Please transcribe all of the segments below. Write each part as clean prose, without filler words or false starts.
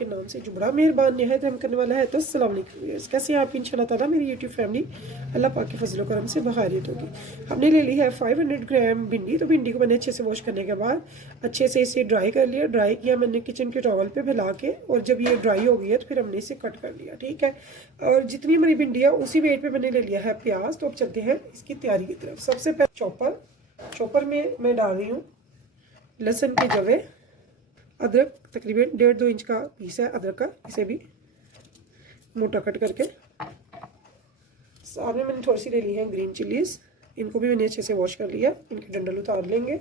के नाम से जो बड़ा मेहरबान निहायत रहम करने वाला है। तो अस्सलाम वालेकुम व्यूअर्स, कैसे हैं आप? इंशाल्लाह ताला मेरी यूट्यूब फैमिली अल्लाह पाक के फजल करम से बहारियत होगी। हमने ले ली है 500 ग्राम भिंडी। तो भिंडी को मैंने अच्छे से वॉश करने के बाद अच्छे से इसे ड्राई कर लिया। ड्राई किया मैंने किचन के टॉवल पे फैला के, और जब ये ड्राई हो गई है तो फिर हमने इसे कट कर लिया। ठीक है, और जितनी हमारी भिंडी है उसी वेट पे मैंने ले लिया है प्याज। तो अब चलते हैं इसकी तैयारी की तरफ। सबसे पहले चॉपर में मैं डाल रही हूँ लहसुन के जवे, अदरक तकरीबन 1.5-2 इंच का पीस है अदरक का, इसे भी मोटा कट करके। साथ में मैंने थोड़ी सी ले ली है ग्रीन चिलीज, इनको भी मैंने अच्छे से वॉश कर लिया, इनके डंडल उतार लेंगे।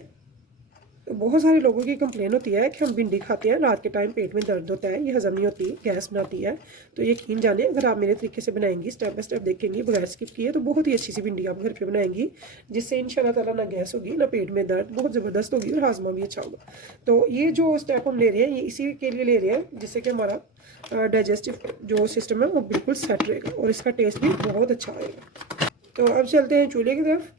तो बहुत सारे लोगों की कंप्लेन होती है कि हम भिंडी खाते हैं रात के टाइम पेट में दर्द होता है, ये हजम नहीं होती, गैस बनाती है। तो यकीन जाने अगर आप मेरे तरीके से बनाएंगी, स्टेप बाय स्टेप देखेंगी बगैर स्किप किए, तो बहुत ही अच्छी सी भिंडी आप घर पे बनाएंगी, जिससे इंशाल्लाह ताला ना गैस होगी ना पेट में दर्द, बहुत ज़बरदस्त होगी और हाजमा भी अच्छा होगा। तो ये जो स्टेप हम ले रहे हैं ये इसी के लिए ले रहे हैं जिससे कि हमारा डाइजेस्टिव जो सिस्टम है वो बिल्कुल सेट रहेगा और इसका टेस्ट भी बहुत अच्छा आएगा। तो अब चलते हैं चूल्हे की तरफ।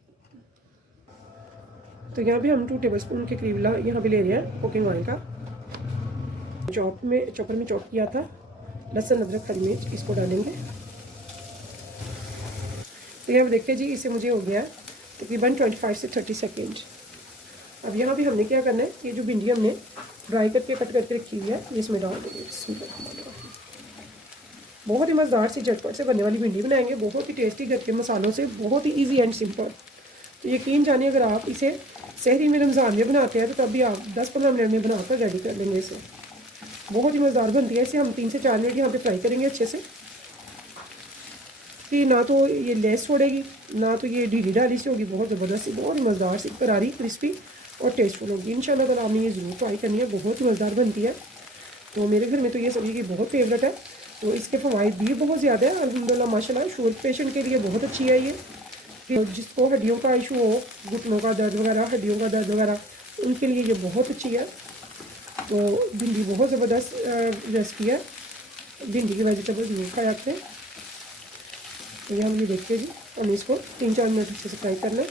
तो यहाँ भी हम 2 टेबलस्पून के करीब यहाँ भी ले रहे हैं कुकिंग ऑयल का। चॉपर में चॉप किया था लहसुन अदरक हरी मिर्च, इसको डालेंगे। तो यहाँ देखिए जी, इसे मुझे हो गया तकरीबन 25 से 30 सेकेंड। अब यहाँ भी हमने क्या करना है, ये जो भिंडी हमने ड्राई करके कट करके रखी हुई है ये इसमें डाल देंगे। बहुत ही मज़ेदार सी झटपट से बनने वाली भिंडी बनाएंगे, बहुत ही टेस्टी, घर के मसालों से, बहुत ही ईजी एंड सिंपल। तो यकीन जानिए अगर आप इसे सहरी में रमज़ान में बनाते हैं तो तब भी आप 10-15 मिनट में बनाकर रेडी कर लेंगे इसे। बहुत ही मज़ेदार बनती है। इसे हम 3 से 4 मिनट यहाँ पे फ्राई करेंगे अच्छे से, कि ना तो ये लेस छोड़ेगी ना तो ये ढीली ढाली सी होगी, बहुत ज़बरदस्त सी, बहुत ही मज़ेदार सी, करारी, क्रिस्पी और टेस्टफुल होगी। इंशाल्लाह ताला आपने ये ज़रूर ट्राई करनी है, बहुत ही मज़ेदार बनती है। तो मेरे घर में तो ये सभी की बहुत फेवरेट है। तो इसके फ़वाइद भी बहुत ज़्यादा है अल्हम्दुलिल्लाह माशाल्लाह। शुगर पेशेंट के लिए बहुत अच्छी है ये। जिसको हड्डियों का इशू हो, घुटनों का दर्द वगैरह, हड्डियों का दर्द वगैरह, उनके लिए ये बहुत अच्छी है। तो भिंडी बहुत ज़बरदस्त रेसिपी है, भिंडी की वेजिटेबल ज़रूर खाया करते हैं। तो यहाँ ये देखिए जी, हमें इसको 3-4 मिनट अच्छे से फ्राई करना है।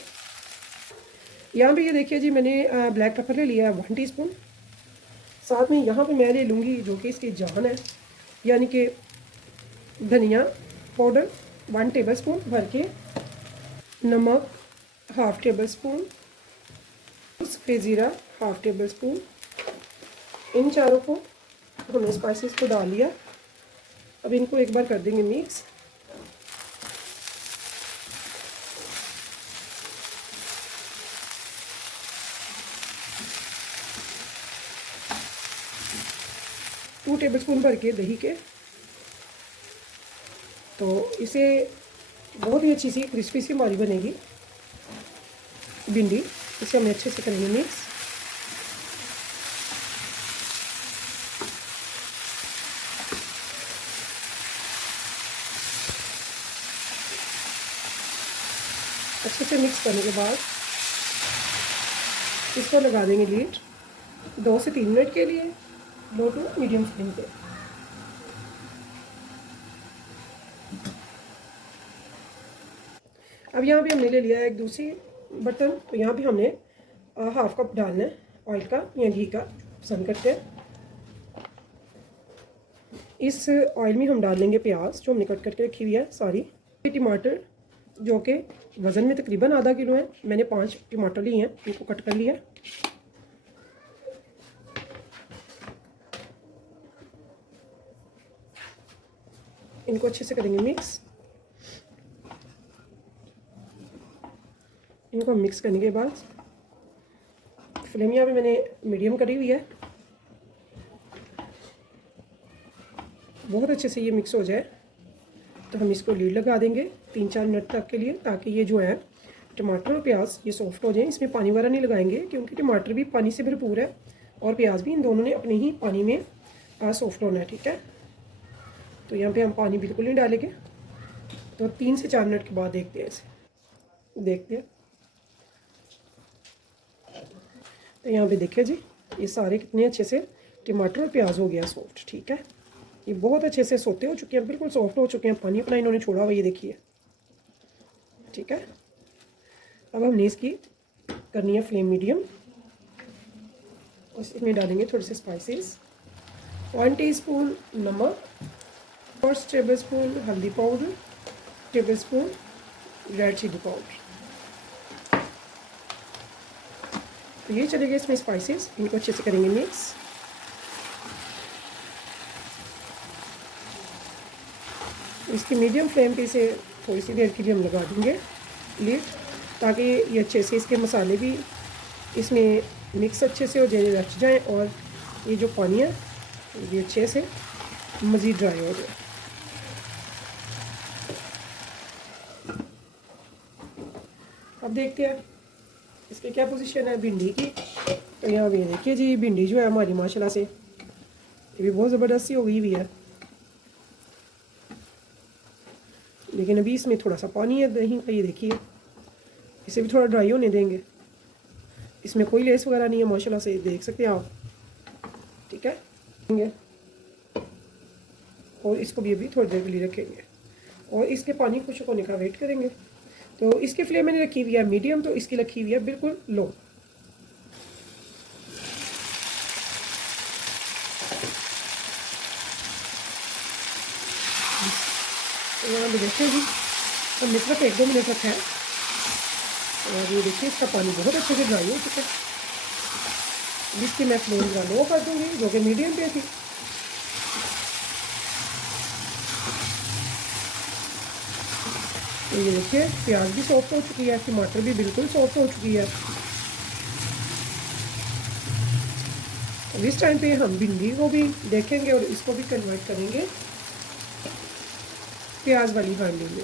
यहाँ पे ये देखिए जी, मैंने ब्लैक पेपर ले लिया है 1 टीस्पून। साथ में यहाँ पे मैं ले लूँगी जो कि इसकी जान है, यानी कि धनिया पाउडर 1 टेबलस्पून भर के, नमक 1/2 टेबलस्पून, सफ़ेद ज़ीरा 1/2 टेबलस्पून। इन चारों को हमने स्पाइसेस को डाल लिया। अब इनको एक बार कर देंगे मिक्स। टू टेबलस्पून भर के दही के। तो इसे बहुत ही अच्छी सी क्रिस्पी सी हमारी बनेगी भिंडी। इसे हम अच्छे से करेंगे मिक्स। अच्छे से मिक्स करने के बाद इसको लगा देंगे लीड 2 से 3 मिनट के लिए, लो टू मीडियम फ्लेम पे। अब यहाँ भी हमने ले लिया है एक दूसरी बर्तन। तो यहाँ भी हमने 1/2 कप डालना है ऑयल का या घी का, पसंद करते हैं। इस ऑयल में हम डाल लेंगे प्याज जो हमने कट करके रखी हुई है सारी। टमाटर जो कि वज़न में तकरीबन आधा किलो है, मैंने 5 टमाटर लिए हैं, इनको कट कर लिया। इनको अच्छे से करेंगे मिक्स। इनको मिक्स करने के बाद फ्लेम यहाँ पे मैंने मीडियम करी हुई है। बहुत अच्छे से ये मिक्स हो जाए तो हम इसको लीड लगा देंगे 3-4 मिनट तक के लिए, ताकि ये जो है टमाटर और प्याज ये सॉफ्ट हो जाए। इसमें पानी वगैरह नहीं लगाएंगे क्योंकि टमाटर भी पानी से भरपूर है और प्याज भी, इन दोनों ने अपने ही पानी में सॉफ्ट होना है। ठीक है, तो यहाँ पे हम पानी बिल्कुल नहीं डालेंगे। तो 3 से 4 मिनट के बाद देखते हैं इसे, देखते हैं। तो यहाँ पे देखिए जी, ये सारे कितने अच्छे से टमाटर और प्याज हो गया सॉफ्ट। ठीक है, ये बहुत अच्छे से सोते हो चुके हैं, बिल्कुल सॉफ्ट हो चुके हैं, पानी अपना इन्होंने छोड़ा हुआ, ये देखिए। ठीक है, अब हमने इसकी करनी है फ्लेम मीडियम और इसमें डालेंगे थोड़े से स्पाइसेस। 1 टीस्पून नमक, 4 टेबलस्पून हल्दी powder, tablespoon red chili powder. तो ये चलेगा इसमें स्पाइसेस, इनको अच्छे से करेंगे मिक्स। इसकी मीडियम फ्लेम पे इसे थोड़ी सी देर के लिए हम लगा देंगे लिड, ताकि ये अच्छे से इसके मसाले भी इसमें मिक्स अच्छे से हो जाए, रच जाए, और ये जो पानी है ये अच्छे से मज़ीद ड्राई हो जाए। अब देखते हैं इसकी क्या पोजीशन है भिंडी की। तो यहाँ भी देखिए जी, भिंडी जो है हमारी माशाल्लाह से ये भी बहुत ज़बरदस्त सी हो गई हुई है, लेकिन अभी इसमें थोड़ा सा पानी है दही का, ये देखिए। इसे भी थोड़ा ड्राई होने देंगे। इसमें कोई लेस वगैरह नहीं है माशाल्लाह से, देख सकते हैं आप, ठीक है। और इसको भी अभी थोड़ी देर के लिए रखेंगे और इसके पानी खुश्क होने का वेट करेंगे। तो इसकी फ्लेम मैंने रखी हुई है मीडियम, तो इसकी रखी हुई है बिल्कुल लो। तो यहाँ भी देखिए जी, हमने सिर्फ 1-2 मिनट रखा है और ये देखिए इसका पानी बहुत अच्छे से ड्राई हो चुका है। इसकी मैं फ्लेम लो कर दूँगी, जो कि मीडियम पे थी। तो ये देखिए प्याज भी सॉफ्ट हो चुकी है, टमाटर भी बिल्कुल सॉफ्ट हो चुकी है। अब इस टाइम पे हम भिंडी को भी देखेंगे और इसको भी कन्वर्ट करेंगे प्याज वाली हांडी में।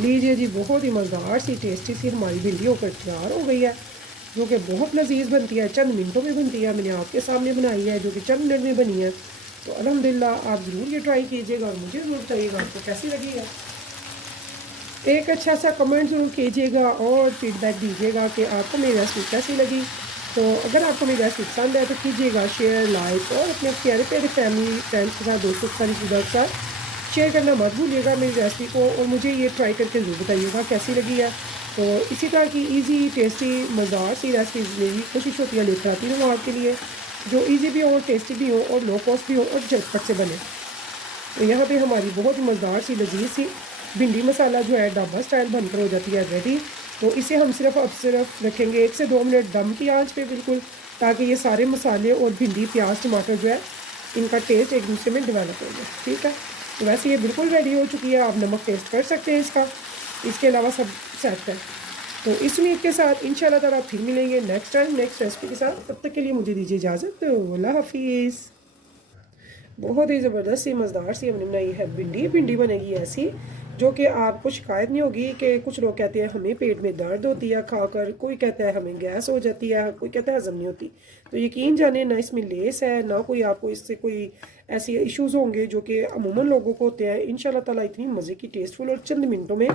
लीजिए जी, बहुत ही मज़ेदार सी टेस्टी सी हमारी भिंडी होकर तैयार हो गई है, जो कि बहुत लजीज बनती है, चंद मिनटों में बनती है। मैंने आपके सामने बनाई है, जो कि चंद मिनट में बनी है। तो अल्हम्दुलिल्लाह आप ज़रूर ये ट्राई कीजिएगा और मुझे ज़रूर बताइएगा आपको कैसी लगी है। एक अच्छा सा कमेंट ज़रूर कीजिएगा और फीडबैक दीजिएगा कि आपको मेरी रेसिपी कैसी लगी। तो अगर आपको मेरी रेसिपी पसंद है तो कीजिएगा शेयर, लाइक, और अपने प्यारे प्यारे फैमिली फ्रेंड्स के साथ, दोस्तों के साथ शेयर करना मत भूलिएगा मेरी रेसिपी को, और मुझे ये ट्राई करके ज़रूर बताइएगा कैसी लगी है। तो इसी तरह की इजी टेस्टी मज़ेदार सी रेसिपीज़ मेरी कोशिश होती है लेकर आती हूँ आपके लिए, जो इजी भी हो, टेस्टी भी हो और लो कॉस्ट भी हो और झटपट से बने। तो यहाँ पे हमारी बहुत ही मज़ेदार सी लजीज सी भिंडी मसाला जो है ढाबा स्टाइल बनकर हो जाती है रेडी। तो इसे हम सिर्फ रखेंगे 1 से 2 मिनट दम की आंच पे बिल्कुल, ताकि ये सारे मसाले और भिंडी, प्याज, टमाटर जो है इनका टेस्ट एक दूसरे में डेवलप हो जाए, ठीक है। तो वैसे ये बिल्कुल रेडी हो चुकी है, आप नमक टेस्ट कर सकते हैं इसका, इसके अलावा सब सेट है। तो इस उम्मीद के साथ इंशाल्लाह ताला फिर मिलेंगे नेक्स्ट टाइम नेक्स्ट रेसिपी के साथ। तब तक के लिए मुझे दीजिए इजाज़त, तो अल्लाह हाफिज़। बहुत ही ज़बरदस्त सी मज़ेदार सी हमने बनाई है भिंडी। भिंडी बनेगी ऐसी जो कि आपको शिकायत नहीं होगी कि कुछ लोग कहते हैं हमें पेट में दर्द होती है खाकर, कोई कहता है हमें गैस हो जाती है, कोई कहता है हज़म नहीं होती। तो यकीन जाने ना इसमें लेस है, ना कोई आपको इससे कोई ऐसे इश्यूज़ होंगे जो कि अमूमन लोगों को होते हैं। इंशाल्लाह ताला इतनी मज़े की, टेस्टफुल और चंद मिनटों में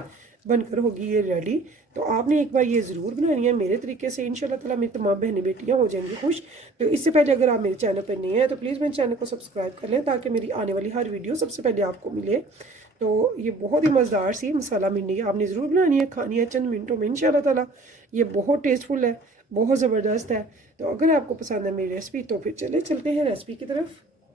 बनकर होगी ये रेडी। तो आपने एक बार ये ज़रूर बनानी है मेरे तरीके से, इंशाल्लाह ताला मेरी तमाम बहनें बेटियां हो जाएंगी खुश। तो इससे पहले अगर आप मेरे चैनल पर नए हैं तो प्लीज़ मेरे चैनल को सब्सक्राइब कर लें, ताकि मेरी आने वाली हर वीडियो सबसे पहले आपको मिले। तो ये बहुत ही मज़ेदार सी मसाला भिंडी आपने ज़रूर बनानी है, खानी है चंद मिनटों में इंशाल्लाह ताला। ये बहुत टेस्टफुल है, बहुत ज़बरदस्त है। तो अगर आपको पसंद है मेरी रेसिपी तो फिर चलते हैं रेसिपी की तरफ।